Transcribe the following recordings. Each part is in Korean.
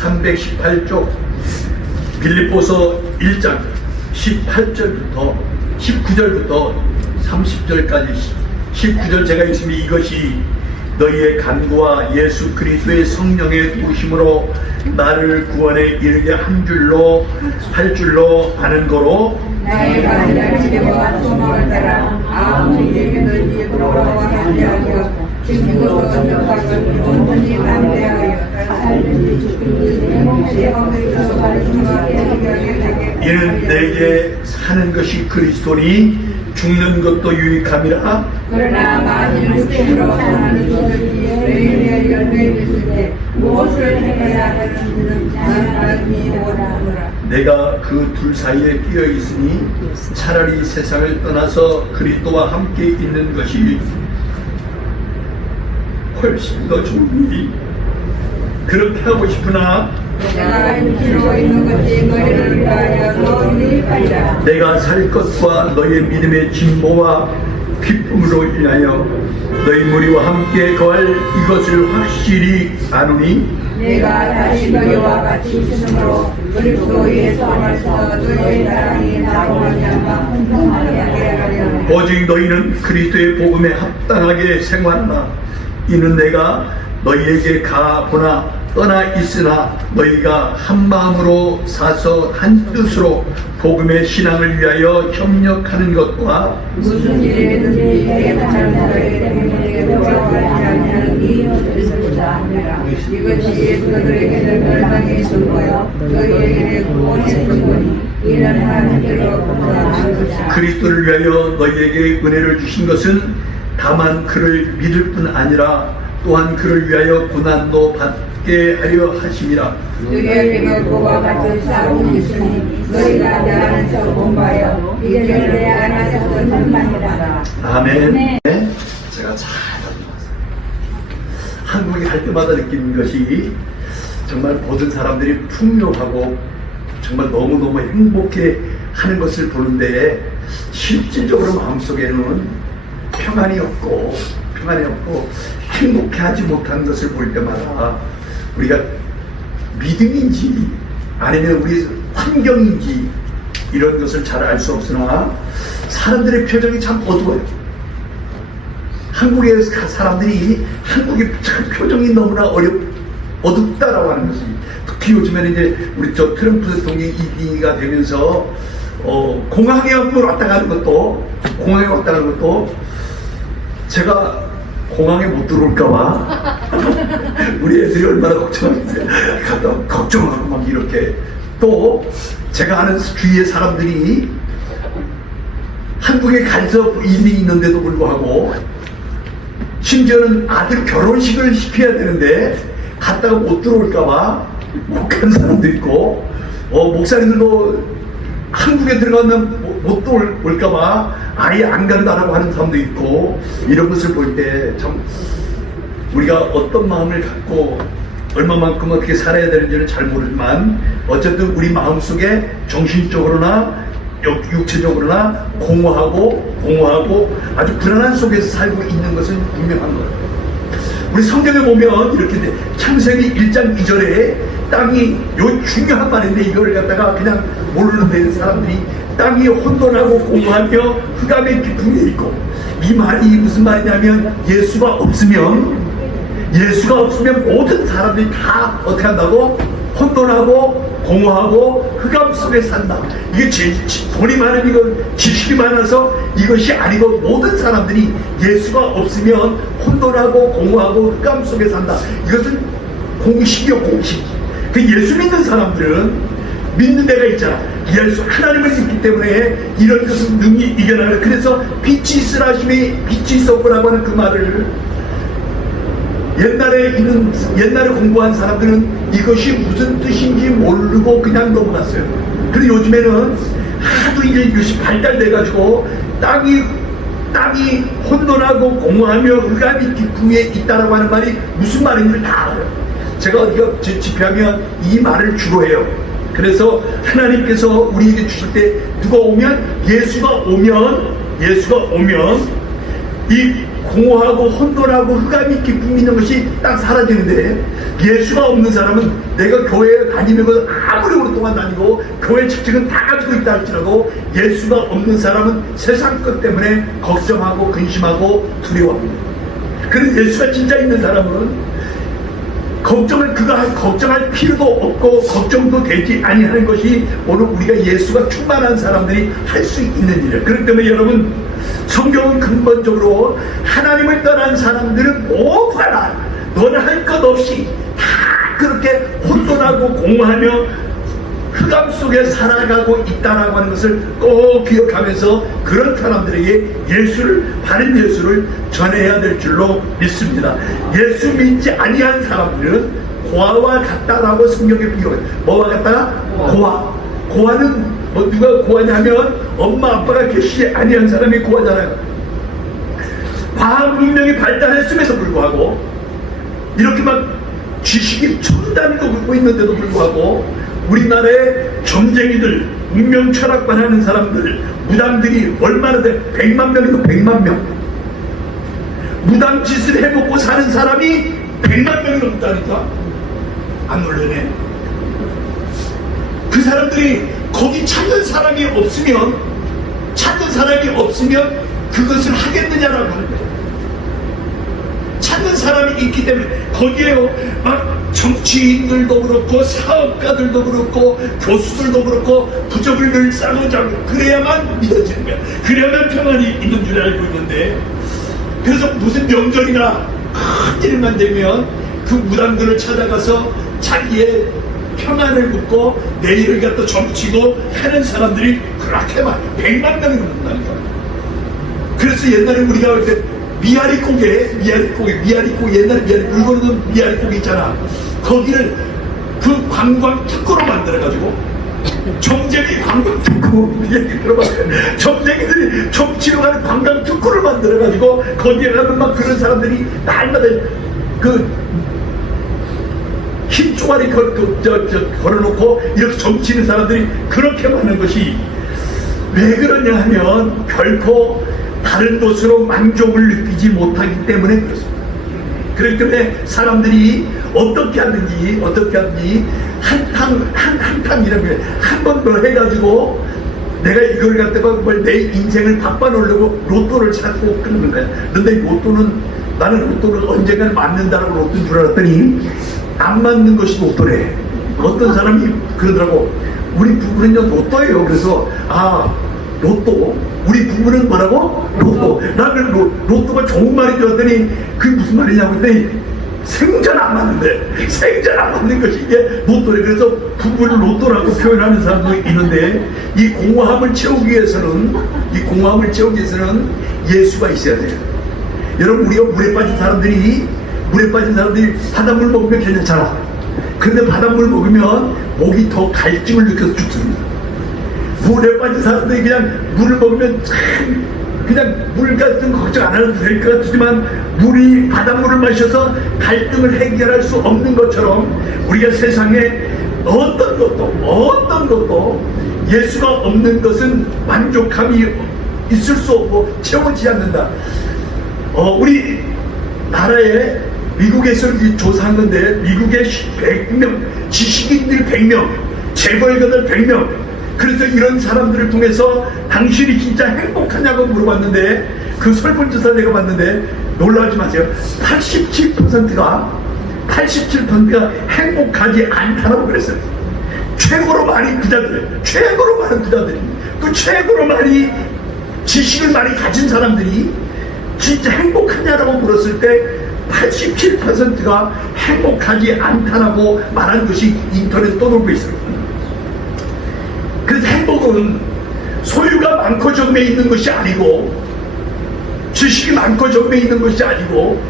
318쪽 빌립보서 1장 18절부터 19절부터 30절까지 19절 제가 읽으면 이것이 너희의 간구와 예수 그리스도의 성령의 부으심으로 나를 구원에 이르게 한 줄로 아는 거로 나의 간절한 기도와 소망을 따라 아무에게 너희의 돌아와 함께하여 지금도 전력하고 온전히 반대하여 이는 내게 사는 것이 그리스도니 죽는 것도 유익함이라. 그러나 만일 육체로 사는 것을 너희의 열매를 있을 때 무엇을 행해야 하는지는 나는 모르노라. 내가 그 둘 사이에 끼어 있으니 차라리 세상을 떠나서 그리스도와 함께 있는 것이 훨씬 더 좋으니 그렇게 하고 싶으나 내가 육체로 있는 것이 너희를 위하여 더 유익하리라. 내가 살 것과 너희의 믿음의 진보와 기쁨으로 인하여 너희 무리와 함께 거할 이것을 확실히 아노니 내가 다시 너희와 같이 있으므로 그리스도의 성에서 너희의 사랑이 나로 말미암아 풍성하게 하리라. 오직 너희는 그리스도의 복음에 합당하게 생활하나 이는 내가 너희에게 가보나 떠나 있으나 너희가 한 마음으로 사서 한 뜻으로 복음의 신앙을 위하여 협력하는 것과 무슨 일에든지 해당하는 자의 때문에 돌아가지 않는 이 뜻입니다. 이것이 예수들에게는 멸망의 선고요 너희에게는 구원의 선고니 이는 하나님께로부터 난 것이라. 그리스도를 위하여 너희에게 은혜를 주신 것은 다만 그를 믿을 뿐 아니라 또한 그를 위하여 고난도 받게 하려 하심이라. 너희에게 그와 같은 싸움이 있으니 너희가 내 안에서 본바여 이제는 내 안에서 전만이라. 아멘. 제가 잘 한국에 갈 때마다 느끼는 것이 정말 모든 사람들이 풍요하고 정말 너무너무 행복해 하는 것을 보는데 실질적으로 마음속에는 평안이 없고 행복해하지 못하는 것을 볼 때마다 우리가 믿음인지 아니면 우리 환경인지 이런 것을 잘 알 수 없으나 사람들의 표정이 참 어두워요. 한국의 사람들이 한국의 참 표정이 너무나 어둡다라고 하는 것이 특히 요즘에는 이제 우리 저 트럼프 대통령이 임기가 되면서 공항에 왔다 가는 것도 제가 공항에 못 들어올까봐 우리 애들이 얼마나 걱정하겠어요. 걱정하고 막 이렇게 또 제가 아는 주위의 사람들이 한국에 가서 일이 있는데도 불구하고 심지어는 아들 결혼식을 시켜야 되는데 갔다가 못 들어올까봐 못 간 사람도 있고 목사님들도 한국에 들어가면 못 올까봐 아예 안 간다라고 하는 사람도 있고 이런 것을 볼 때 참 우리가 어떤 마음을 갖고 얼마만큼 어떻게 살아야 되는지는 잘 모르지만 어쨌든 우리 마음속에 정신적으로나 육체적으로나 공허하고 아주 불안한 속에서 살고 있는 것은 분명한 거예요. 우리 성경에 보면 이렇게 돼. 창세기 1장 2절에 땅이 요 중요한 말인데 이걸 갖다가 그냥 모르는 데 사람들이 땅이 혼돈하고 공허하며 흑암의 깊음에 있고 이 말이 무슨 말이냐면 예수가 없으면 모든 사람들이 다 어떻게 한다고? 혼돈하고 공허하고 흑암 속에 산다. 이게 돈이 많으면 이건 지식이 많아서 이것이 아니고 모든 사람들이 예수가 없으면 혼돈하고 공허하고 흑암 속에 산다. 이것은 공식이요, 공식. 그 예수 믿는 사람들은 믿는 데가 있잖아. 예수 하나님을 믿기 때문에 이런 것은 능히 이겨나가. 그래서 빛이 있으라 하심에 빛이 있었구라고 하는 그 말을 옛날에 공부한 사람들은 이것이 무슨 뜻인지 모르고 그냥 넘어갔어요. 그런데 요즘에는 하도 이것이 발달돼가지고 땅이 혼돈하고 공허하며 흑암이 깊음에 있다라고 하는 말이 무슨 말인지 다 알아요. 제가 어디가 집회하면 이 말을 주로 해요. 그래서 하나님께서 우리에게 주실 때 예수가 오면 이 공허하고 혼돈하고 흑암이 기쁨이 있는 것이 딱 사라지는데, 예수가 없는 사람은 내가 교회에 다니면 아무리 오랫동안 다니고 교회 직책은 다 가지고 있다 할지라도 예수가 없는 사람은 세상 것 때문에 걱정하고 근심하고 두려워합니다. 그런데 예수가 진짜 있는 사람은 걱정할 필요도 없고 걱정도 되지 아니하는 것이 오늘 우리가 예수가 충만한 사람들이 할 수 있는 일이에요. 그렇기 때문에 여러분, 성경은 근본적으로 하나님을 떠난 사람들은 모두 하나 너는 할 것 없이 다 그렇게 혼돈하고 공허하며 흑암 속에 살아가고 있다라고 하는 것을 꼭 기억하면서 그런 사람들에게 바른 예수를 전해야 될 줄로 믿습니다. 예수 믿지 아니한 사람들은 고아와 같다라고 성경에 비교해요. 뭐와 같다? 고아는 누가 고아냐면 엄마 아빠가 계시지 아니한 사람이 고아잖아요. 과학 문명이 발달했음에도 불구하고 이렇게 막 지식이 첨단도 갖고 있는데도 불구하고 우리나라의 점쟁이들, 문명 철학관 하는 사람들, 무당들이 얼마나 돼? 100만 명이고 100만 명. 무당 짓을 해먹고 사는 사람이 100만 명이 넘다니까? 안 놀라네. 그 사람들이 거기 찾는 사람이 없으면 그것을 하겠느냐라고 하는 거예요. 찾는 사람이 있기 때문에 거기에요. 막 정치인들도 그렇고 사업가들도 그렇고 교수들도 그렇고 부적을 늘 싸우자고 그래야만 믿어지는 거야. 그래야만 평안이 있는 줄 알고 있는데, 그래서 무슨 명절이나 큰 일만 되면 그 무당들을 찾아가서 자기의 평안을 묻고 내일을 갖다 점치고 하는 사람들이 그렇게 많아. 100만 명이 넘는다니까. 그래서 옛날에 우리가 볼 때 미아리고개 옛날에 물건은 미아리고개 있잖아. 거기를 그 관광 특구로 만들어가지고 점쟁이 관광 특구 얘기 들어봤어요. 점쟁이들이 점치러 가는 관광 특구를 만들어가지고 거기에 가면 막 그런 사람들이 날마다 그 흰 쪼가리 걸어놓고 이렇게 점치는 사람들이 그렇게 많은 것이 왜 그러냐 하면 결코 다른 것으로 만족을 느끼지 못하기 때문에 그렇습니다. 그렇기 때문에 사람들이 어떻게 하든지 한탕이라고 한 번 더 해가지고 내가 이걸 갖다가 내 인생을 바꿔놓으려고 로또를 찾고 그러는 거야. 그런데 나는 로또를 언젠가는 맞는다라고 로또인 줄 알았더니 안 맞는 것이 로또래. 어떤 사람이 그러더라고. 우리 부부는요 로또예요. 그래서 로또. 우리 부부는 뭐라고? 로또. 나는 로또가 좋은 말인 줄 알았더니 그게 무슨 말이냐고 했더니 생전 안 맞는데, 생전 안 맞는 것이 이게 로또래. 그래서 부부를 로또라고 표현하는 사람도 있는데, 이 공허함을 채우기 위해서는 예수가 있어야 돼요. 여러분, 우리가 물에 빠진 사람들이 바닷물 먹으면 괜찮잖아. 그런데 바닷물 먹으면 목이 더 갈증을 느껴서 죽습니다. 물에 빠진 사람들이 그냥 물을 먹으면 그냥 물 같은 거 걱정 안 해도 될 것 같지만 바닷물을 마셔서 갈등을 해결할 수 없는 것처럼 우리가 세상에 어떤 것도 예수가 없는 것은 만족함이 있을 수 없고 채워지지 않는다. 우리 나라에 미국에서 조사한 건데, 미국의 100명, 지식인들 100명, 재벌가들 100명, 그래서 이런 사람들을 통해서 당신이 진짜 행복하냐고 물어봤는데, 그 설문조사 내가 봤는데 놀라지 마세요. 87%가 행복하지 않다라고 그랬어요. 최고로 많은 부자들이, 그 최고로 많이 지식을 많이 가진 사람들이 진짜 행복하냐라고 물었을 때 87%가 행복하지 않다라고 말한 것이 인터넷에 떠돌고 있어요. 그래서 행복은 소유가 많고 적음에 있는 것이 아니고, 지식이 많고 적음에 있는 것이 아니고,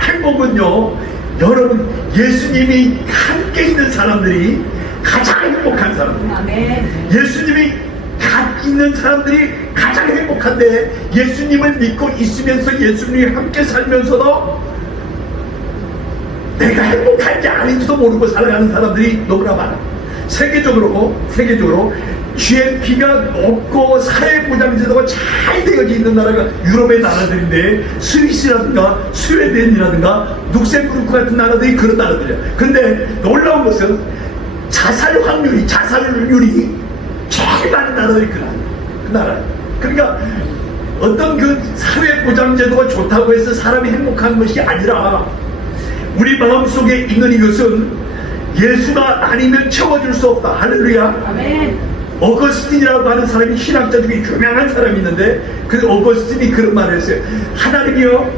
행복은요, 여러분, 예수님이 함께 있는 사람들이 가장 행복한 사람들. 예수님이 있는 사람들이 가장 행복한데, 예수님을 믿고 있으면서 예수님이 함께 살면서도 내가 행복한지 아닌지도 모르고 살아가는 사람들이 너무나 많아. 세계적으로 GNP가 높고 사회보장제도가 잘 되어져 있는 나라가 유럽의 나라들인데, 스위스라든가 스웨덴이라든가 룩셈부르크 같은 나라들이 그런 나라들이야. 근데 놀라운 것은 자살률이 제일 많은 나라들이 그 나라. 그러니까 어떤 그 사회보장제도가 좋다고 해서 사람이 행복한 것이 아니라, 우리 마음속에 있는 이것은 예수가 아니면 채워줄 수 없다. 할렐루야. 아멘. 어거스틴이라고 하는 사람이 신학자 중에 유명한 사람이 있는데, 그 어거스틴이 그런 말을 했어요. 하나님이여,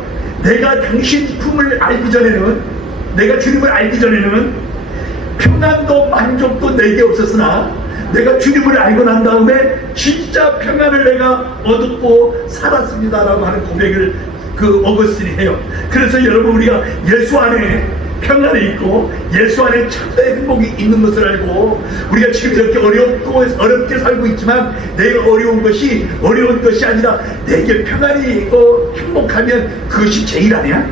내가 당신 품을 알기 전에는, 내가 주님을 알기 전에는 평안도 만족도 내게 없었으나, 내가 주님을 알고 난 다음에 진짜 평안을 내가 얻고 살았습니다라고 하는 고백을 그 어거스틴이 해요. 그래서 여러분, 우리가 예수 안에 평안이 있고 예수 안에 참된 행복이 있는 것을 알고, 우리가 지금 이렇게 어렵게 살고 있지만 내가 어려운 것이 아니라 내게 평안이 있고 행복하면 그것이 제일 아니야?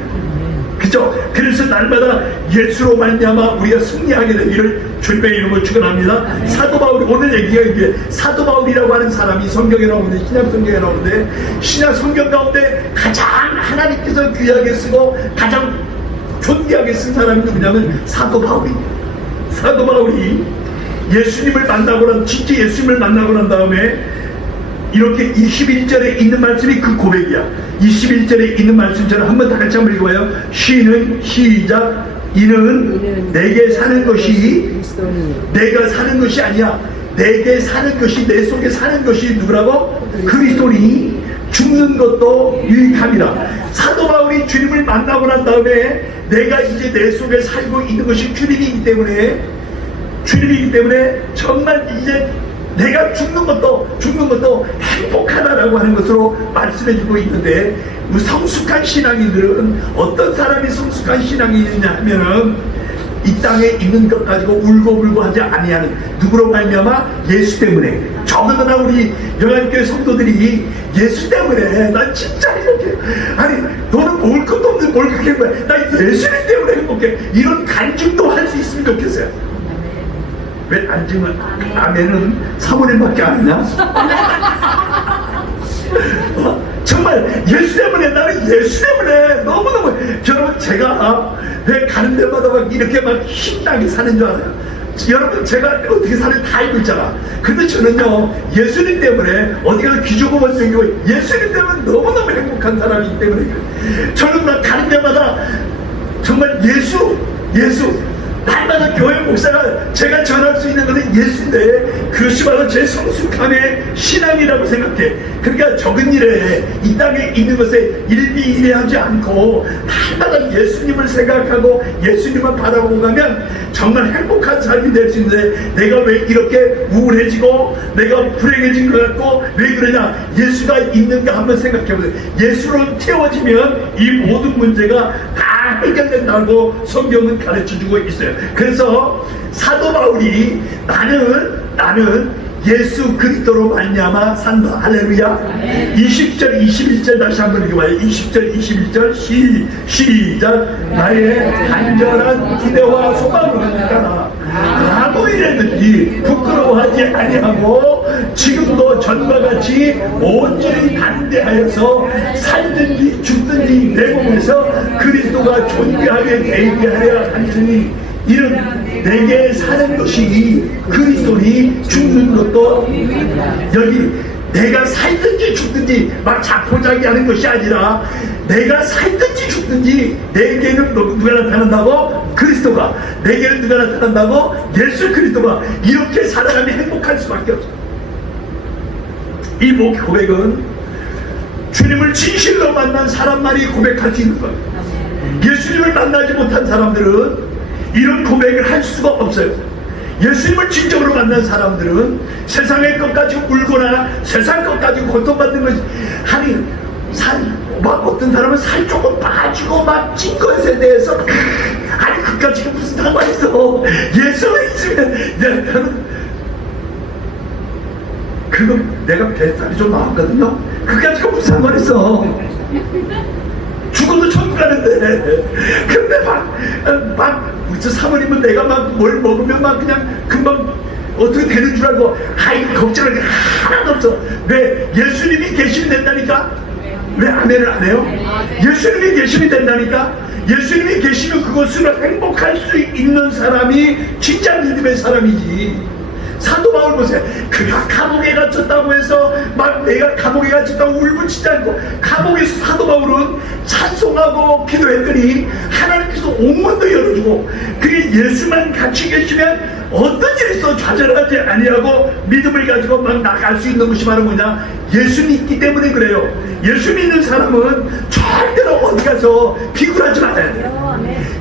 그죠? 그래서 날마다 예수로 말미암아 우리가 승리하게 되기를 주님의 이름으로 축원합니다. 사도 바울이, 오늘 얘기가 이게 사도 바울이라고 하는 사람이 성경에 나오는데, 신약 성경에 나오는데, 신약 성경 가운데 가장 하나님께서 귀하게 쓰고 가장 존귀하게 쓴 사람이 누구냐면 사도 바울이에요. 사도 바울이 예수님을 진짜 예수님을 만나고 난 다음에 이렇게 21절에 있는 말씀이 그 고백이야. 21절에 있는 말씀처럼 한번 다 같이 한번 읽어봐요. 시작. 이는 내게 사는 것이 내가 사는 것이 아니야. 내게 사는 것이, 내 속에 사는 것이 누구라고? 그리스도니 죽는 것도 유익함이라. 사도 바울이 주님을 만나고 난 다음에 내가 이제 내 속에 살고 있는 것이 주님이기 때문에 정말 이제 내가 죽는 것도 행복하다라고 하는 것으로 말씀해주고 있는데, 성숙한 신앙인들은, 어떤 사람이 성숙한 신앙인이냐 하면은 이 땅에 있는 것 가지고 울고불고 하지 아니하는, 누구로 말미암아? 예수 때문에. 더구나 우리 영안교회 성도들이 예수 때문에 난 진짜 행복해. 아니, 너는 먹을 것도 없는데 뭘 그렇게 행복해? 나 예수님 때문에 행복해. 이런 간증도 할 수 있으면 좋겠어요. 왜 안증은, 아멘은 사모님밖에 안 하냐? 정말 예수 때문에, 나는 예수 때문에 너무너무, 여러분, 제가 왜 가는 데마다 막 이렇게 막 힘나게 사는 줄 알아요? 여러분, 제가 어떻게 사는지 다 알고 있잖아. 근데 저는요, 예수님 때문에 어디 가서 기죽어본 적이 있고, 예수님 때문에 너무너무 행복한 사람이기 때문에 그래요. 저는 막 가는 데마다 정말 예수 날마다 교회 목사가 제가 전할 수 있는 것은 예수인데, 그것이 바로 제 성숙함의 신앙이라고 생각해. 그러니까 적은 일에, 이 땅에 있는 것에 일비일비하지 않고 날마다 예수님을 생각하고 예수님만 바라보고 가면 정말 행복한 삶이 될 수 있는데, 내가 왜 이렇게 우울해지고 내가 불행해진 것 같고 왜 그러냐? 예수가 있는가 한번 생각해보세요. 예수로 태워지면 이 모든 문제가 다 해결된다고 성경은 가르쳐주고 있어요. 그래서 사도 바울이 나는 예수 그리스도로 말미암아 산다. 할렐루야. 20절 21절 다시 한번 읽어봐요. 20절 21절 시작. 나의 간절한 기대와 소망을 따라 아무 일에든지 부끄러워하지 아니하고 지금도 전과 같이 온전히 담대하여서 살든지 죽든지 내 몸에서 그리스도가 존귀하게 되게 하려 하니, 이는 내게 사는 것이 그리스도니 죽는 것도. 여기 내가 살든지 죽든지 막 자포자기하는 것이 아니라, 내가 살든지 죽든지 내게는 누가 나타난다고? 그리스도가. 내게는 누가 나타난다고? 예수 그리스도가. 이렇게 살아가면 행복할 수밖에 없어. 이 고백은 주님을 진실로 만난 사람만이 고백할 수 있는 거예요. 예수님을 만나지 못한 사람들은 이런 고백을 할 수가 없어요. 예수님을 진정으로 만난 사람들은 세상의 것 가지고 울거나 세상 것 가지고 고통받는 것이, 아니, 막 어떤 사람은 살 조금 빠지고 막 찐 것에 대해서, 아니, 그까지가 무슨 상관이 있어. 예수가 있으면 나는 그거 내가 뱃살이 좀 나왔거든요. 그까지가 무슨 상관이 있어. 죽어도 천국 가는데. 근데 막 우리 사모님은 내가 막 뭘 먹으면 막 그냥 금방 어떻게 되는 줄 알고 아이 걱정할 게 하나도 없어. 왜? 예수님이 계시면 된다니까. 왜 아멘을 안 해요? 예수님이 계시면 된다니까. 예수님이 계시면 그것으로 행복할 수 있는 사람이 진짜 믿음의 사람이지. 사도 바울 보세요. 그가 감옥에 갇혔다고 해서 막 내가 감옥에 갇혔다고 울부짖지 않고, 감옥에서 사도 바울은 찬송하고 기도했더니 하나님께서 온문도 열어주고, 그게 예수만 같이 계시면 어떤 일이 있어 좌절하지 아니하고 믿음을 가지고 막 나갈 수 있는 것이 바로 뭐냐? 예수 믿기 때문에 그래요. 예수 믿는 사람은 절대로 어디 가서 비굴하지 말아야 돼요.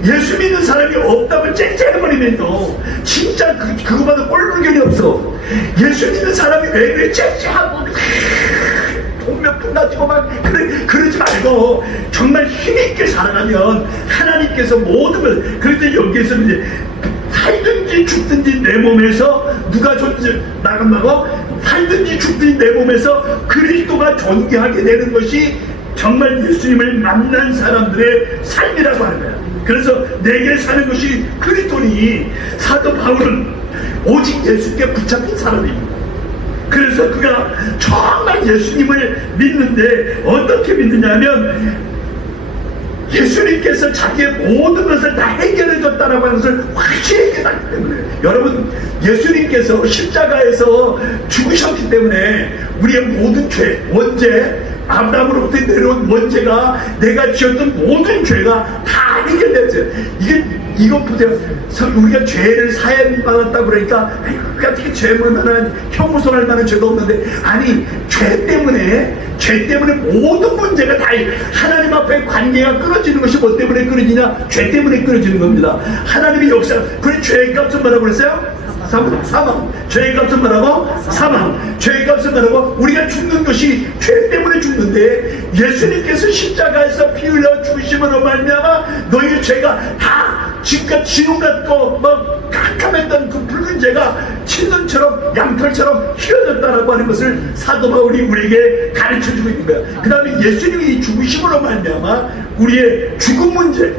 예수 믿는 사람이 없다면 쨍쨍해버리면요 진짜 그거보다 꼴불견이 없어. 예수 믿는 사람이 왜 그래 쨍쨍하고 동면 나지고 막 그러지 말고 정말 힘있게 살아가면 하나님께서 모든 걸. 그래서 여기에서 이제 살든지 죽든지 내 몸에서 누가 나간다고? 살든지 죽든지 내 몸에서 그리스도가 존귀하게 되는 것이 정말 예수님을 만난 사람들의 삶이라고 하는 거야. 그래서 내게 사는 것이 그리스도니, 사도 바울은 오직 예수께 붙잡힌 사람입니다. 그래서 그가 정말 예수님을 믿는데 어떻게 믿느냐 하면, 예수님께서 자기의 모든 것을 다 해결해 줬다라고 하는 것을 확실히 깨닫기 때문에. 여러분, 예수님께서 십자가에서 죽으셨기 때문에 우리의 모든 죄, 원죄, 아브라함으로부터 내려온 원죄가, 내가 지었던 모든 죄가 다 해결됐어요. 이거 보세요. 우리가 죄를 사해받았다 그러니까 어떻게 죄만 하나 형무소할 만한 죄도 없는데, 아니 죄 때문에 모든 문제가 다 하나님 앞에 관계가 끊어지는 것이 뭐 때문에 끊어지냐? 죄 때문에 끊어지는 겁니다. 하나님의 역사. 그래 죄의 값은 뭐라고 그랬어요? 사망. 죄의 값은 뭐라고? 사망. 죄의 값은 뭐라고? 우리가 죽는 것이 죄 때문에 죽는데, 예수님께서 십자가에서 피 흘려 죽으심으로 말미암아 너희의 죄가 다 지금까지 지옥 같고 막 깜깜했던 그 붉은 죄가 진눈처럼 양털처럼 휘어졌다라고 하는 것을 사도 바울이 우리에게 가르쳐주고 있는 거야. 그 다음에 예수님이 죽으심으로 말미암아 우리의 죽음 문제,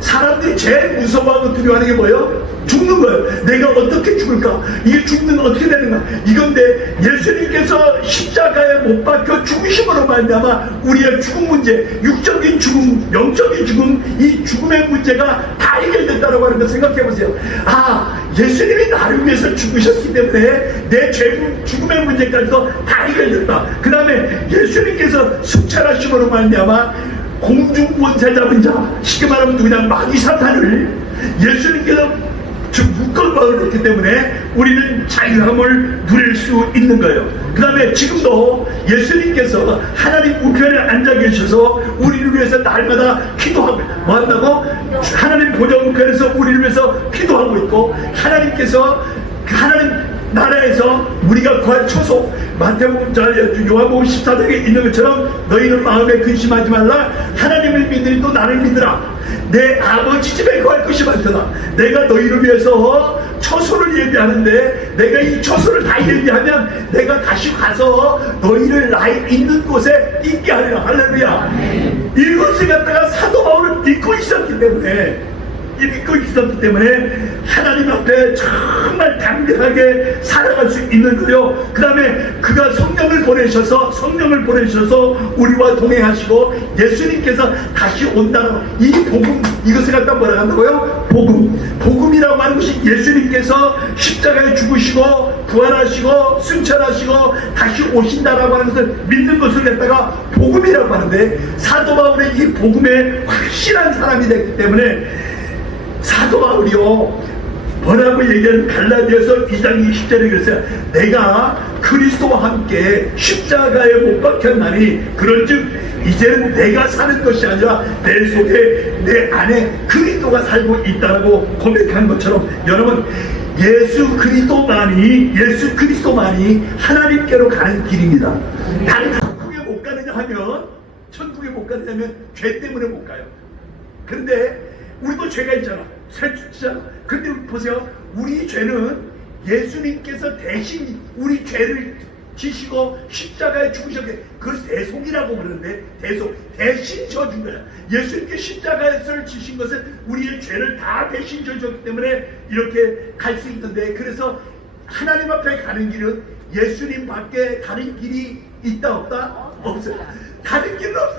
사람들이 제일 무서워하고 두려워하는 게 뭐예요? 죽는 거예요. 내가 어떻게 죽을까? 이게 죽는 어떻게 되는가? 이건데 예수님께서 십자가에 못 박혀 죽으심으로 말미암아 우리의 죽음 문제, 육적인 죽음, 영적인 죽음, 이 죽음의 문제가 다 해결됐다고 하는 걸 생각해 보세요. 아, 예수님이 나를 위해서 죽으셨기 때문에 내 죽음의 문제까지도 다 해결됐다. 그 다음에 예수님께서 승천하심으로 말미암아 공중권세 잡은 자, 쉽게 말하면 누구냐? 마귀 사탄을 예수님께서 묶어버렸기 때문에 우리는 자유함을 누릴 수 있는 거예요. 그 다음에 지금도 예수님께서 하나님 우편에 앉아 계셔서 우리를 위해서 날마다 기도하고, 뭐 한다고? 하나님 보좌 우편에서 우리를 위해서 기도하고 있고, 하나님께서 하나님 나라에서 우리가 구할 초소, 마태복음, 요한복음 14장에 있는 것처럼 너희는 마음에 근심하지 말라. 하나님을 믿으니 또 나를 믿으라. 내 아버지 집에 구할 것이 많더라. 내가 너희를 위해서 처소를 예비하는데, 내가 이 처소를 다 예비하면 내가 다시 가서 너희를 나의 있는 곳에 있게 하리라. 할렐루야. 이것을 갖다가 사도 바울은 믿고 있었기 때문에 하나님 앞에 정말 담대하게 살아갈 수 있는 거요. 그 다음에 그가 성령을 보내셔서 우리와 동행하시고 예수님께서 다시 온다는 이 복음, 이것을 갖다 뭐라 한다고요? 복음이라고 하는 것이 예수님께서 십자가에 죽으시고 부활하시고 승천하시고 다시 오신다라고 하는 것을 믿는 것을 갖다가 복음이라고 하는데, 사도 바울의 이 복음에 확실한 사람이 됐기 때문에 사도 바울이요 뭐라고 얘기하는, 갈라디아서 2장 20절에 그랬어요. 내가 그리스도와 함께 십자가에 못 박혔나니 그런즉 이제는 내가 사는 것이 아니라 내 속에, 내 안에 그리스도가 살고 있다라고 고백한 것처럼, 여러분 예수 그리스도만이 하나님께로 가는 길입니다. 다른 천국에 못 가느냐면 죄 때문에 못 가요. 그런데 우리도 죄가 있잖아. 살찌잖아. 근데 보세요. 우리 죄는 예수님께서 대신 우리 죄를 지시고 십자가에 죽으셨게, 그걸 대속이라고 부르는데, 대신 져준 거야. 예수님께 십자가에서 지신 것은 우리의 죄를 다 대신 져줬기 때문에 이렇게 갈 수 있는데, 그래서 하나님 앞에 가는 길은 예수님 밖에 다른 길이 있다 없다? 없어요. 다른 길은 없어.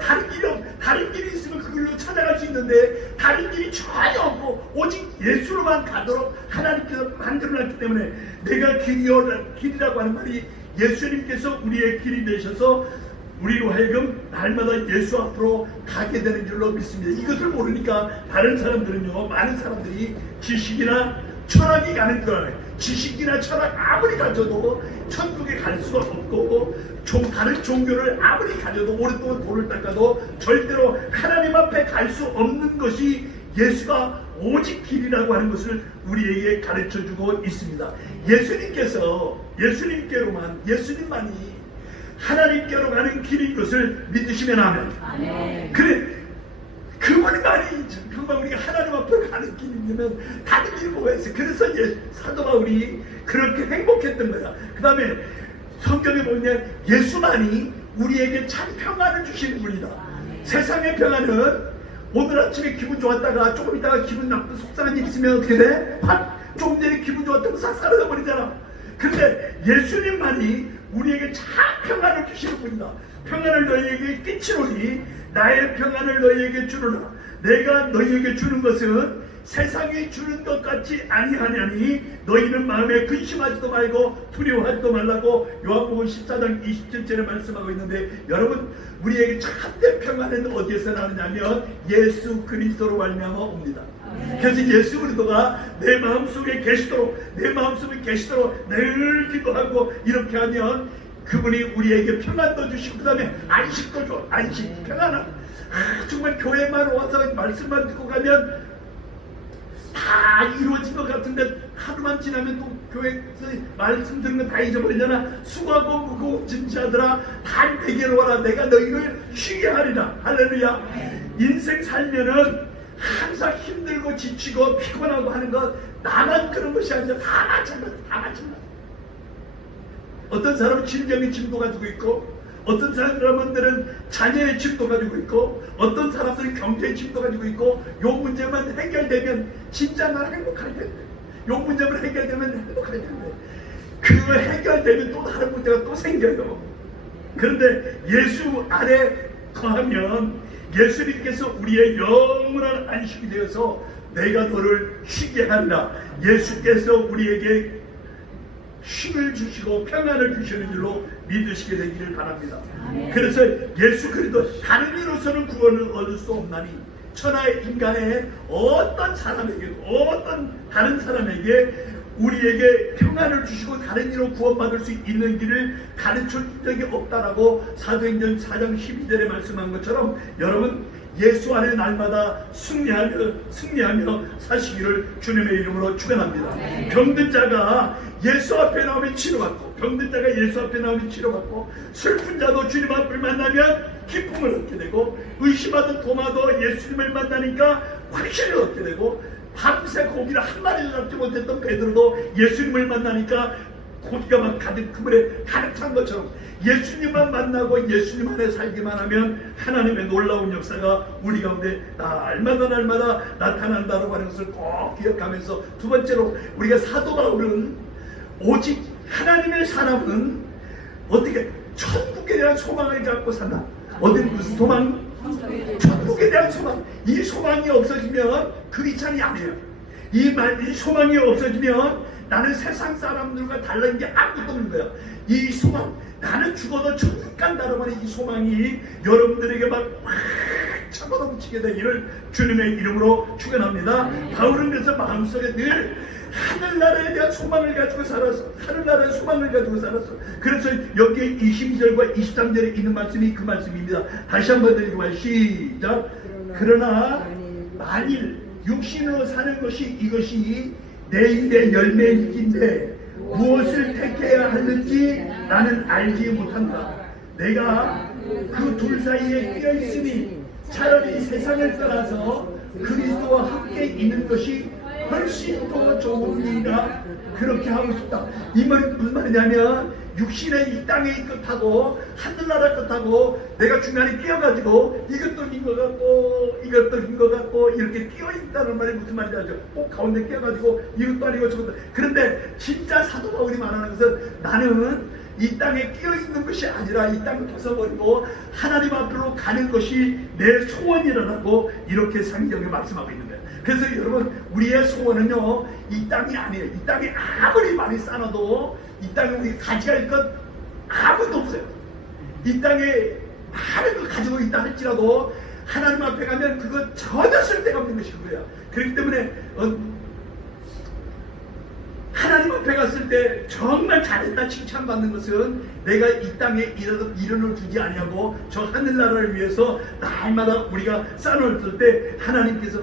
다른 길이 있으면 그 길로 찾아갈 수 있는데 다른 길이 전혀 없고 오직 예수로만 가도록 하나님께서 만들어놨기 때문에 내가 길이라고 하는 말이 예수님께서 우리의 길이 되셔서 우리로 하여금 날마다 예수 앞으로 가게 되는 줄로 믿습니다. 이것을 모르니까 다른 사람들은요, 많은 사람들이 지식이나 철학이 가는 줄 알아요. 지식이나 철학 아무리 가져도 천국에 갈 수가 없고 다른 종교를 아무리 가져도 오랫동안 돈을 닦아도 절대로 하나님 앞에 갈 수 없는 것이 예수가 오직 길이라고 하는 것을 우리에게 가르쳐주고 있습니다. 예수님만이 하나님께로 가는 길인 것을 믿으시면 아멘. 그래, 그분만이 정말 우리가 하나님 앞으로 가는 길이면 다른 길이 뭐가 있어요. 그래서 사도 바울이 그렇게 행복했던 거야. 그 다음에 성경에 보면 예수만이 우리에게 참 평안을 주시는 분이다. 세상의 평안은 오늘 아침에 기분 좋았다가 조금 있다가 기분 나쁘고 속상한 일 있으면 어떻게 돼? 조금 전에 기분 좋았다고 싹 사라져 버리잖아. 근데 예수님만이 우리에게 참 평안을 주시는 분이다. 평안을 너희에게 끼치노니 나의 평안을 너희에게 주노라. 내가 너희에게 주는 것은 세상이 주는 것 같지 아니하냐니 너희는 마음에 근심하지도 말고 두려워하지도 말라고 요한복음 14장 27절에 말씀하고 있는데, 여러분, 우리에게 참된 평안은 어디에서 나느냐면 예수 그리스도로 말미암아 옵니다. 그래서 예수 그리스도가 내 마음속에 계시도록 늘 기도하고 이렇게 하면 그분이 우리에게 평안도 주시고 그 다음에 안식도 줘. 안식, 평안함. 정말 교회만 와서 말씀만 듣고 가면 다 이루어진 것 같은데 하루만 지나면 또 교회에서 말씀 들은 거 다 잊어버리잖아. 수고하고 무거운 짐자들아 다 내게로 와라. 내가 너희를 쉬게 하리라. 할렐루야. 인생 살면은 항상 힘들고 지치고 피곤하고 하는 것, 나만 그런 것이 아니라 다 마찬가지. 어떤 사람은 질병의 짐도 가지고 있고, 어떤 사람들은 자녀의 짐도 가지고 있고, 어떤 사람들은 경제의 짐도 가지고 있고, 요 문제만 해결되면 진짜 난 행복할 텐데, 요 문제만 해결되면 행복할 텐데, 그 해결되면 또 다른 문제가 또 생겨요. 그런데 예수 안에 거하면 예수님께서 우리의 영원한 안식이 되어서 내가 너를 쉬게 하리라. 예수께서 우리에게 쉼을 주시고 평안을 주시는 줄로 믿으시게 되기를 바랍니다. 그래서 예수 그리스도 다른 이로서는 구원을 얻을 수 없나니 천하의 인간의 어떤 다른 사람에게 우리에게 평안을 주시고 다른 이로 구원받을 수 있는 길을 가르쳐 준 적이 없다라고 사도행전 4장 12절에 말씀한 것처럼 여러분 예수 안에 날마다 승리하며 사시기를 주님의 이름으로 축원합니다. 병든 자가 예수 앞에 나오면 치료받고, 슬픈 자도 주님 앞을 만나면 기쁨을 얻게 되고, 의심하던 도마도 예수님을 만나니까 확신을 얻게 되고, 밤새 고기를 한 마리도 잡지 못했던 베드로도 예수님을 만나니까 고기가 막 가득 그물에 가득 찬 것처럼 예수님만 만나고 예수님 안에 살기만 하면 하나님의 놀라운 역사가 우리 가운데 날마다 나타난다고 하는 것을 꼭 기억하면서, 두 번째로 우리가 사도 바울은 오직 하나님의 사람은 어떻게 천국에 대한 소망을 갖고 산다. 무슨 소망? 천국에 대한 소망. 이 소망이 없어지면 크리스찬이 아니에요. 이 소망이 없어지면 나는 세상 사람들과 다른 게 아무것도 없는 거야. 이 소망, 나는 죽어도 천국 간다라고 하는 이 소망이 여러분들에게 막 차고 넘치게 되기를 주님의 이름으로 축원합니다. 바울은 그래서 마음속에 늘 하늘나라에 대한 소망을 가지고 살았어. 그래서 여기에 22절과 23절에 있는 말씀이 그 말씀입니다. 다시 한번 드리고 시작. 그러나 만일 육신으로 사는 것이 이것이 내 일의 열매이긴데 무엇을 택해야 하는지 나는 알지 못한다. 내가 그 둘 사이에 끼어 있으니 차라리 세상을 떠나서 그리스도와 함께 있는 것이 훨씬 더 좋으니라. 그렇게 하고 싶다. 이 말이 무슨 말이냐면 육신의 이 땅의 것하고 하늘나라 것하고 내가 중간에 끼어가지고 이것도 흰 것 같고 이것도 흰 것 같고 이렇게 끼어있다는 말이 무슨 말인지 알죠? 꼭 가운데 끼어가지고 이것도 아니고 저것도. 그런데 진짜 사도 바울이 말하는 것은 나는 이 땅에 끼어있는 것이 아니라 이 땅을 벗어버리고 하나님 앞으로 가는 것이 내 소원이라고 이렇게 성경에 말씀하고 있는 거예요. 그래서 여러분 우리의 소원은요 이 땅이 아니에요. 이 땅에 아무리 많이 쌓아도 이 땅에 우리 가져갈 것 아무것도 없어요. 이 땅에 많은 걸 가지고 있다 할지라도 하나님 앞에 가면 그거 전혀 쓸데가 없는 것일 거예요. 그렇기 때문에 하나님 앞에 갔을 때 정말 잘했다 칭찬받는 것은 내가 이 땅에 이름을 두지 아니하고 저 하늘나라를 위해서 날마다 우리가 쌓아놓을 때 하나님께서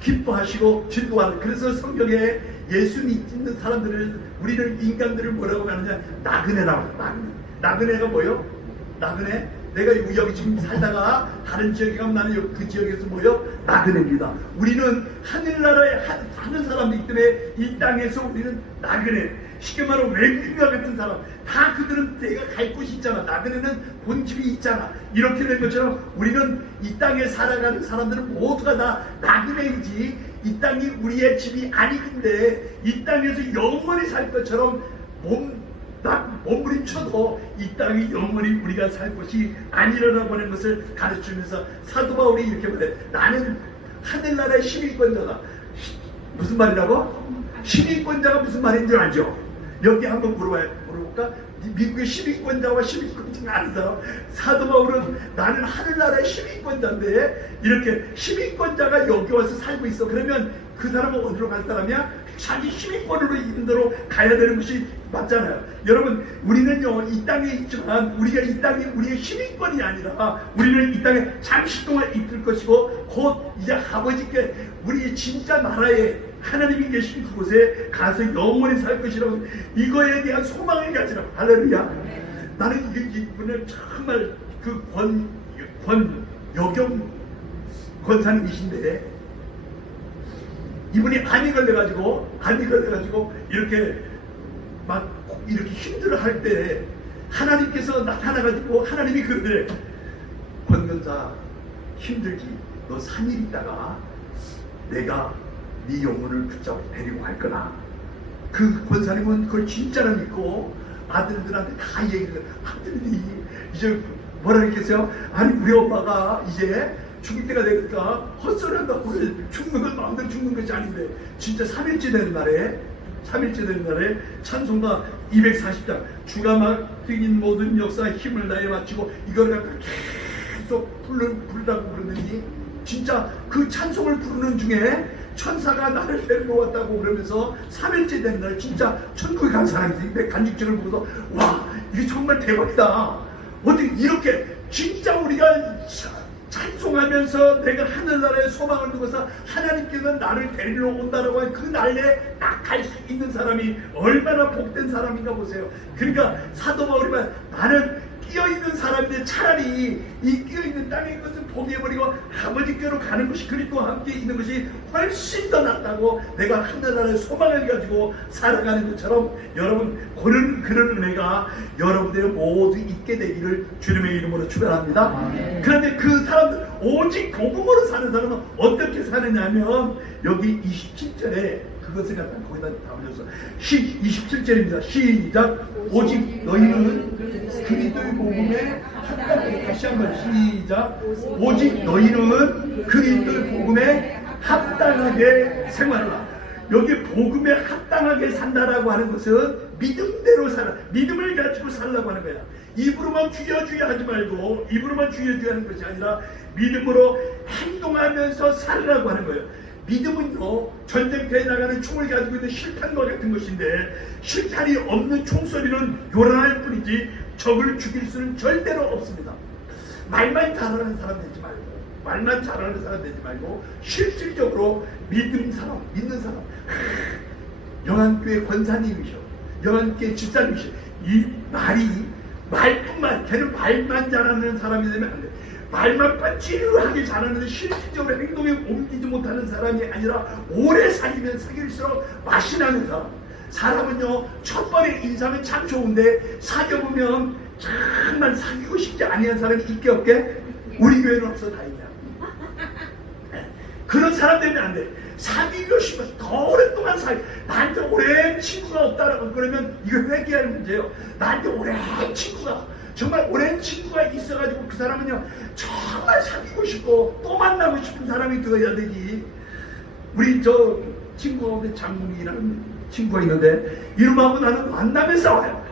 기뻐하시고 즐거워하는. 그래서 성경에 예수 믿는 사람들을 우리를 인간들을 뭐라고 하느냐 나그네라고. 나그네가 뭐요? 나그네? 내가 여기 지금 살다가 다른 지역에 가면 나는 그 지역에서 뭐요? 나그네입니다. 우리는 하늘나라에 사는 사람이기 때문에 이 땅에서 우리는 나그네. 쉽게 말하면 외국인과 같은 사람. 다 그들은 내가 갈 곳이 있잖아. 나그네는 본집이 있잖아. 이렇게 된 것처럼 우리는 이 땅에 살아가는 사람들은 모두가 다 나그네이지 이 땅이 우리의 집이 아니긴데 이 땅에서 영원히 살 것처럼 몸부림쳐도 이 땅이 영원히 우리가 살 곳이 아니라고 하는 것을 가르치면서 사도 바울이 이렇게 말해. 나는 하늘나라의 시민권자다. 무슨 말이라고? 시민권자가 무슨 말인 줄 알죠? 여기 한번 물어볼까? 미국의 시민권자와 시민권자가 아닌 사람. 사도 바울은 나는 하늘나라의 시민권자인데 이렇게 시민권자가 여기 와서 살고 있어. 그러면 그 사람은 어디로 갈 사람이야? 자기 시민권으로 있는 대로 가야 되는 것이 맞잖아요. 여러분 우리는요 이 땅에 있지만 우리가 이 땅이 우리의 시민권이 아니라 우리는 이 땅에 잠시 동안 있을 것이고 곧 이제 아버지께 우리의 진짜 나라에 하나님이 계신 그곳에 가서 영원히 살 것이라고 이거에 대한 소망을 가지라. 할렐루야. 나는 이분을 정말 그 권여경 권사님이신데 이분이 암이 걸려가지고 이렇게 막 이렇게 힘들어할 때 하나님께서 나타나가지고 하나님이 그러더래. 권견사 힘들지. 너 3일 있다가 내가 네 영혼을 붙잡고 데리고 갈 거다. 그 권사님은 그걸 진짜로 믿고 아들들한테 다 얘기를. 아들들이 이제 뭐라 했겠어요? 아니 우리 엄마가 이제 죽을 때가 되니까 헛소리한다고 그래. 죽는 건 마음대로 죽는 것이 아닌데 진짜 3일째 되는 날에 찬송가 240장 주가 맡긴 모든 역사 힘을 다해 바치고 이걸 갖고 계속 부르라고 그러더니 진짜 그 찬송을 부르는 중에 천사가 나를 데리고 왔다고 그러면서 3일째 되는 날 진짜 천국에 간 사람이 내 간직증을 보고서 와 이게 정말 대박이다. 어떻게 이렇게 진짜 우리가 찬송하면서 내가 하늘나라에 소망을 두고서 하나님께서 나를 데리러 온다라고 한 그 날에 딱 갈 수 있는 사람이 얼마나 복된 사람인가 보세요. 그러니까 사도 바울이 말 나는 끼어있는 사람인데 차라리 이 끼어있는 땅의 것을 포기해버리고 아버지께로 가는 것이 그리스도와 함께 있는 것이 훨씬 더 낫다고 내가 하늘나라의 소망을 가지고 살아가는 것처럼 여러분 그런 은혜가 여러분들의 모두 있게 되기를 주님의 이름으로 축원합니다. 그런데 그 사람들 오직 복음으로 사는 사람은 어떻게 사느냐면 여기 27절에 그것을 갖다 거기다 담아줘서 27절입니다. 시작. 오직 너희는 그리스도의 복음에 합당하게. 다시 한번 시작. 오직 너희는 그리스도의 복음에 합당하게 생활하라. 여기 복음에 합당하게 산다라고 하는 것은 믿음대로 살아. 믿음을 가지고 살라고 하는 거야. 입으로만 주여 주여 하지 말고 입으로만 주여 주여 하는 것이 아니라 믿음으로 행동하면서 살라고 하는 거예요. 믿음은요 전쟁터에 나가는 총을 가지고 있는 실탄과 같은 것인데 실탄이 없는 총소리는 요란할 뿐이지 적을 죽일 수는 절대로 없습니다. 말만 잘하는 사람 되지 말고 실질적으로 믿는 사람 영안교회 권사님이셔 영안교회 집사님이셔 이 말뿐만 걔는 말만 잘하는 사람이 되면 안 돼. 말만 빤지르하게 잘하는데 실질적으로 행동에 옮기지 못하는 사람이 아니라 오래 사귀면 사귈수록 맛이 나는 사람. 사람은요 첫 번에 인상은 참 좋은데 사귀어보면 정말 사귀고 싶지 아니한 사람이 있게 없게? 우리 교회는 없어. 다행이야. 그런 사람 되면 안 돼. 사귀고 싶어 더 오랫동안 나한테 오랜 친구가 없다라고 그러면 이거 회개할 문제예요. 나한테 오랜 친구가 정말 오랜 친구가 있어가지고 그 사람은요 정말 사귀고 싶고 또 만나고 싶은 사람이 되어야 되지. 우리 저 친구가 우리 장문이라는 친구가 있는데 이놈하고 나는 만나면 싸워요.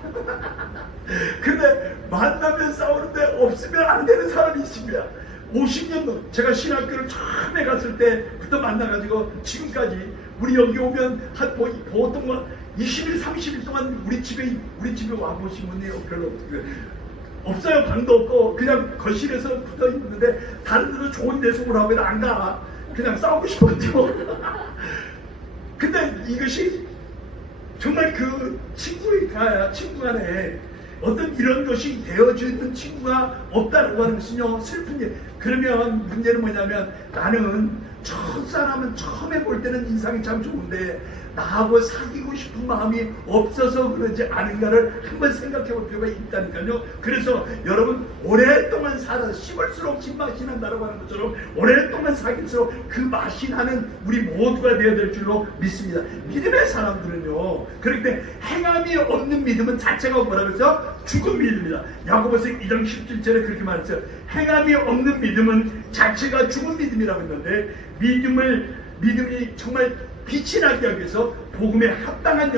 근데 만나면 싸우는데 없으면 안 되는 사람이 있은 거야. 50년 넘 제가 신학교를 처음에 갔을 때부터 만나가지고 지금까지 우리 여기 오면 한 보통 20일 30일 동안 우리 집에 와보신 분이 별로 없어요. 방도 없고 그냥 거실에서 붙어 있는데 다른 데도 좋은 데서 오라고 해도 안 가. 그냥 싸우고 싶어가지고. 근데 이것이 정말 그 친구 안에 어떤 이런 것이 되어지는 친구가 없다라고 하는 것은요 슬픈 일. 그러면 문제는 뭐냐면 나는 첫 사람은 처음에 볼 때는 인상이 참 좋은데 나하고 사귀고 싶은 마음이 없어서 그러지 않은가를 한번 생각해 볼 필요가 있다니까요. 그래서 여러분 오랫동안 살아서 씹을수록 신맛이 난다라고 하는 것처럼 오랫동안 사귈수록 그 맛이 나는 우리 모두가 되어야 될 줄로 믿습니다. 믿음의 사람들은요 그럴 때 행함이 없는 믿음은 자체가 뭐라고 했죠? 죽은 믿음이다. 야고보서 2장 17절에 그렇게 말했어요. 행함이 없는 믿음은 자체가 죽은 믿음이라고 했는데 믿음이 정말 빛이 나게 하기 위해서 복음에 합당한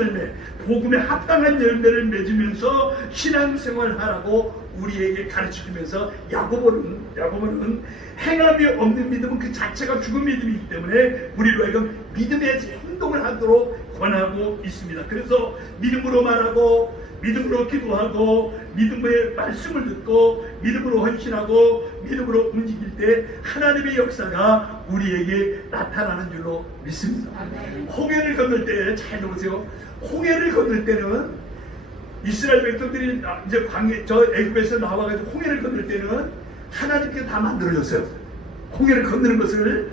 열매를 맺으면서 신앙생활을 하라고 우리에게 가르쳐주면서 야고보는 행함이 없는 믿음은 그 자체가 죽은 믿음이기 때문에 우리로 하여금 믿음의 행동을 하도록 권하고 있습니다. 그래서 믿음으로 말하고 믿음으로 기도하고 믿음의 말씀을 듣고 믿음으로 헌신하고 믿음으로 움직일 때 하나님의 역사가 우리에게 나타나는 줄로 믿습니다. 홍해를 건널 때 잘 들으세요. 홍해를 건널 때는 이스라엘 백성들이 이제 애굽에서 나와가지고 홍해를 건널 때는 하나님께 다 만들어졌어요. 홍해를 건너는 것을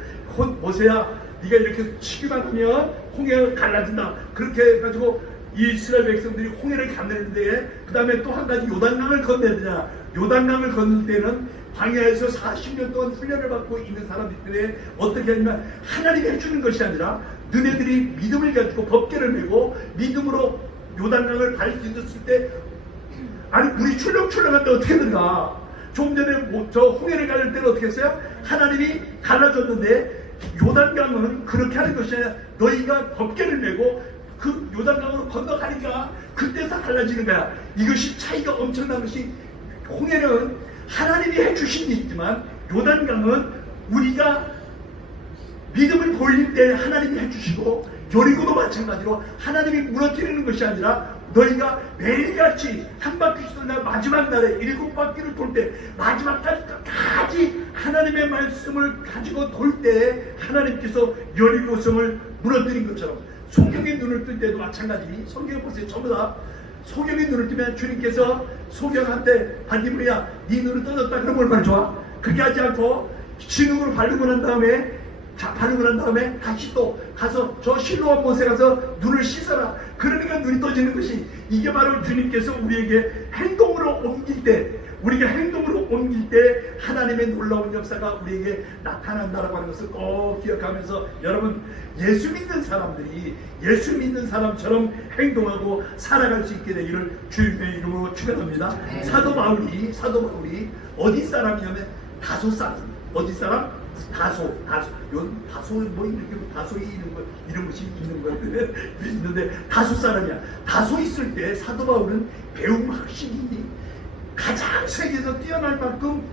모세야 네가 이렇게 치기만 하면 홍해가 갈라진다. 그렇게 해가지고 이스라엘 백성들이 홍해를 건너는데 그 다음에 또 한 가지 요단강을 건너야 되냐. 요단강을 건널 때는 광야에서 40년 동안 훈련을 받고 있는 사람들 때문에 어떻게 하냐면 하나님이 해주는 것이 아니라 너네들이 믿음을 가지고 법궤를 메고 믿음으로 요단강을 밟았을 때 아니 물이 출렁출렁한데 어떻게 들어가. 좀 전에 저 홍해를 가를 때는 어떻게 했어요? 하나님이 갈라줬는데 요단강은 그렇게 하는 것이 아니라 너희가 법궤를 메고 그 요단강으로 건너가니까 그때서 갈라지는 거야. 이것이 차이가 엄청난 것이 홍해는 하나님이 해주신 게 있지만 요단강은 우리가 믿음을 보일 때 하나님이 해주시고 여리고도 마찬가지로 하나님이 무너뜨리는 것이 아니라 너희가 매일같이 한 바퀴씩 돌다 마지막 날에 7바퀴를 돌 때 마지막까지 하나님의 말씀을 가지고 돌 때 하나님께서 여리고성을 무너뜨린 것처럼 소경의 눈을 뜰 때도 마찬가지. 성경에 보세요. 전부 다 소경의 눈을 뜨면 주님께서 소경한테 반디브리야 네 눈을 떠졌다 그러면 얼마나 좋아? 그렇게 하지 않고 진흙으로 바르고 난 다음에 다시 또 가서 저 실로암 못에 가서 눈을 씻어라. 그러니까 눈이 떠지는 것이 이게 바로 주님께서 우리에게 행동으로 옮길 때 하나님의 놀라운 역사가 우리에게 나타난다라고 하는 것을 꼭 기억하면서 여러분 예수 믿는 사람들이 예수 믿는 사람처럼 행동하고 살아갈 수 있게 되기를 주님의 이름으로 축원합니다. 사도 바울이 어디 사람이냐면 다소 사람. 어디 사람? 다소 뭐 이렇게 다소의 이런 것이 있는 거예요. 있는데 다소 사람이야. 다소 있을 때 사도 바울은 배움 학식이 가장 세계에서 뛰어날 만큼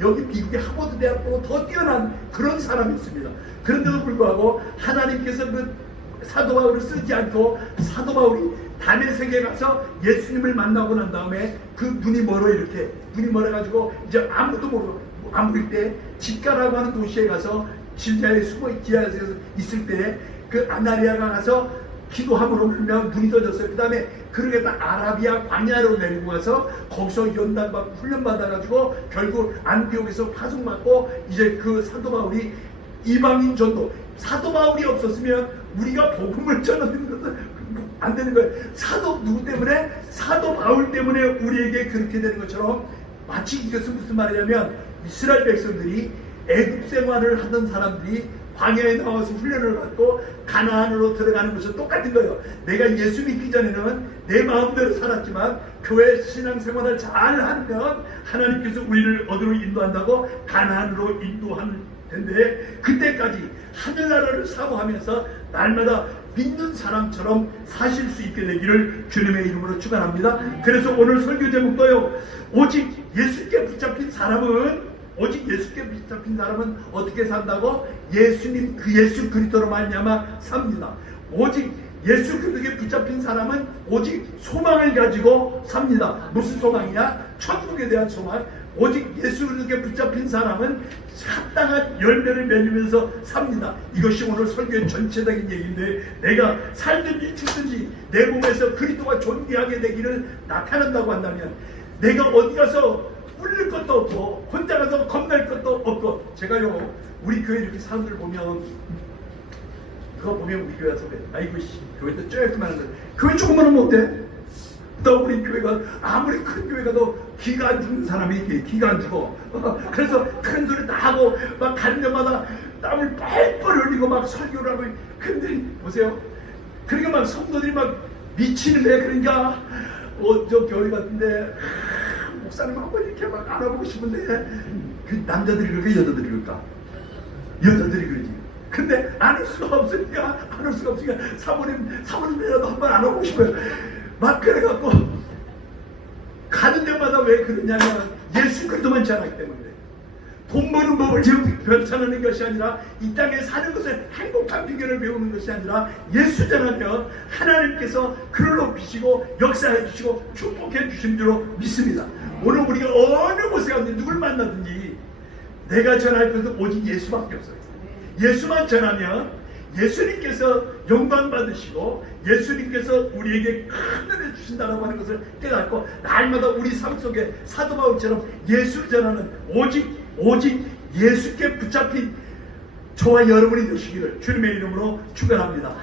여기 미국의 하버드 대학보다 더 뛰어난 그런 사람이었습니다. 그런데도 불구하고 하나님께서 그 사도 바울을 쓰지 않고 사도 바울이 다메섹에 가서 예수님을 만나고 난 다음에 그 눈이 멀어가지고 이제 아무도 모르고 아무리 때 집가라고 하는 도시에 가서 지하에 있을 때 그 아나리아가 가서 기도함으로 물면 눈이 떠졌어요. 그 다음에 그렇게 딱 아라비아 광야로 내리고 가서 거기서 연단받고 훈련받아가지고 결국 안디옥에서 파송받고 이제 그 사도 바울이 이방인 전도. 사도 바울이 없었으면 우리가 복음을 전하는 것은 안 되는 거예요. 사도 누구 때문에? 사도 바울 때문에 우리에게 그렇게 되는 것처럼, 마치 이것은 무슨 말이냐면 이스라엘 백성들이 애굽 생활을 하던 사람들이 광야에 나와서 훈련을 받고 가나안으로 들어가는 것은 똑같은 거예요. 내가 예수 믿기 전에는 내 마음대로 살았지만 교회 신앙생활을 잘 하면 하나님께서 우리를 어디로 인도한다고? 가나안으로 인도하는 텐데, 그때까지 하늘나라를 사모하면서 날마다 믿는 사람처럼 사실 수 있게 되기를 주님의 이름으로 축원합니다. 그래서 오늘 설교 제목도요, 오직 예수께 붙잡힌 사람은 어떻게 산다고? 예수님, 그 예수 그리스도로 말미암아 삽니다. 오직 예수 그리스도에 붙잡힌 사람은 오직 소망을 가지고 삽니다. 무슨 소망이냐? 천국에 대한 소망. 오직 예수 그리스도에 붙잡힌 사람은 합당한 열매를 맺으면서 삽니다. 이것이 오늘 설교의 전체적인 얘기인데, 내가 살든지 죽든지 내 몸에서 그리스도가 존귀하게 되기를 나타난다고 한다면, 내가 어디 가서 울릴 것도 없고 혼자 가서 겁낼 것도 없고, 제가요 우리 교회 이렇게 사람들 보면, 그거 보면 우리 교회 와서 아이고 씨, 교회도 쪼였구만. 교회 조금만 하면 어때? 또 우리 교회가 아무리 큰 교회 가도 기가 안 죽는 사람이 있게, 기가 안 죽어. 그래서 큰 소리 다 하고 막 가는 데마다 땀을 뻘뻘 흘리고 막 설교를 하고. 근데 보세요, 그러니까 막 성도들이 막 미치는데, 그러니까 저 교회 같은데 목사님 한번 이렇게 막 알아보고 싶은데, 그 남자들이 그럴까 여자들이 그럴까? 여자들이 그러지. 근데 안 할 수가 없으니까 사모님이라도 한번 알아보고 싶어요. 막 그래갖고 가는 데마다 왜 그러냐면 예수 그리스도만 전하기 때문에. 돈 버는 법을 지금 변천하는 것이 아니라, 이 땅에 사는 것을 행복한 비결을 배우는 것이 아니라, 예수 전하면 하나님께서 그를 높이시고 역사해 주시고 축복해 주신 줄로 믿습니다. 오늘 우리가 어느 곳에 가든지 누굴 만나든지 내가 전할 것은 오직 예수밖에 없어요. 예수만 전하면 예수님께서 영광 받으시고 예수님께서 우리에게 큰 은혜 주신다라고 하는 것을 깨닫고, 날마다 우리 삶 속에 사도 바울처럼 예수를 전하는 오직 예수께 붙잡힌 저와 여러분이 되시기를 주님의 이름으로 축원합니다.